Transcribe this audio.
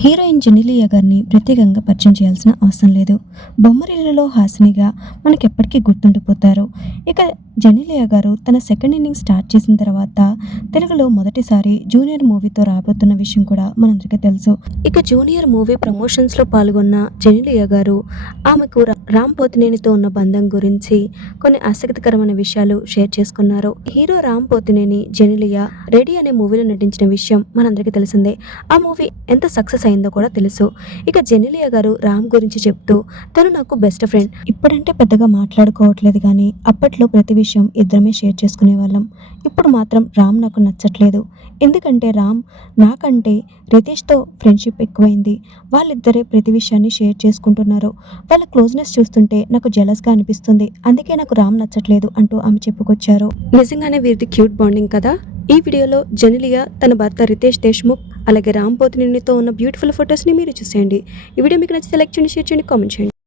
Heroine Genelia గారిని ప్రత్యేకంగా పరిచయం చేయాల్సిన అవసరం లేదు. బొమ్మరిల్లులో హాసినిగా మనకెప్పటికీ గుర్తుండిపోతారు. ఇక జెనిలియా గారు తన సెకండ్ ఇన్నింగ్ స్టార్ట్ చేసిన తర్వాత తెలుగులో మొదటిసారి జూనియర్ మూవీతో రాబోతున్న విషయం కూడా మనందరికీ తెలుసు. ఇక జూనియర్ మూవీ ప్రమోషన్స్లో పాల్గొన్న జెనిలియా గారు ఆమెకు రా- రామ్ పోతినేనితో ఉన్న బంధం గురించి కొన్ని ఆసక్తికరమైన విషయాలు షేర్ చేసుకున్నారు. హీరో రామ్ పోతినేని జెనిలియా రెడీ అనే మూవీలో నటించిన విషయం మనందరికీ తెలిసిందే. ఆ మూవీ ఎంత సక్సెస్ అయిందో కూడా తెలుసు. ఇక జెనిలియా గారు రామ్ గురించి చెప్తూ తను నాకు బెస్ట్ ఫ్రెండ్ ఇప్పుడంటే పెద్దగా మాట్లాడుకోవట్లేదు కానీ అప్పట్లో ప్రతి విషయం ఇద్దరమే షేర్ చేసుకునే వాళ్ళం. ఇప్పుడు మాత్రం రామ్ నాకు నచ్చట్లేదు. ఎందుకంటే రామ్ నాకంటే రితేష్తో ఫ్రెండ్షిప్ ఎక్కువైంది. వాళ్ళిద్దరే ప్రతి విషయాన్ని షేర్ చేసుకుంటున్నారు. వాళ్ళ క్లోజ్నెస్ చూస్తుంటే నాకు జెలస్గా అనిపిస్తుంది. అందుకే నాకు రామ్ నచ్చట్లేదు అంటూ ఆమె చెప్పుకొచ్చారు. నిజంగానే వీరిది క్యూట్ బాండింగ్ కదా? ఈ వీడియోలో జెనిలియా తన భర్త రితేష్ దేశ్ముఖ్ అలాగే రామ్ పోతినేనితో ఉన్న బ్యూటిఫుల్ ఫొటోస్ని మీరు చూసేయండి. ఈ వీడియో మీకు నచ్చితే లైక్ చేయండి షేర్ చేయండి కామెంట్ చేయండి.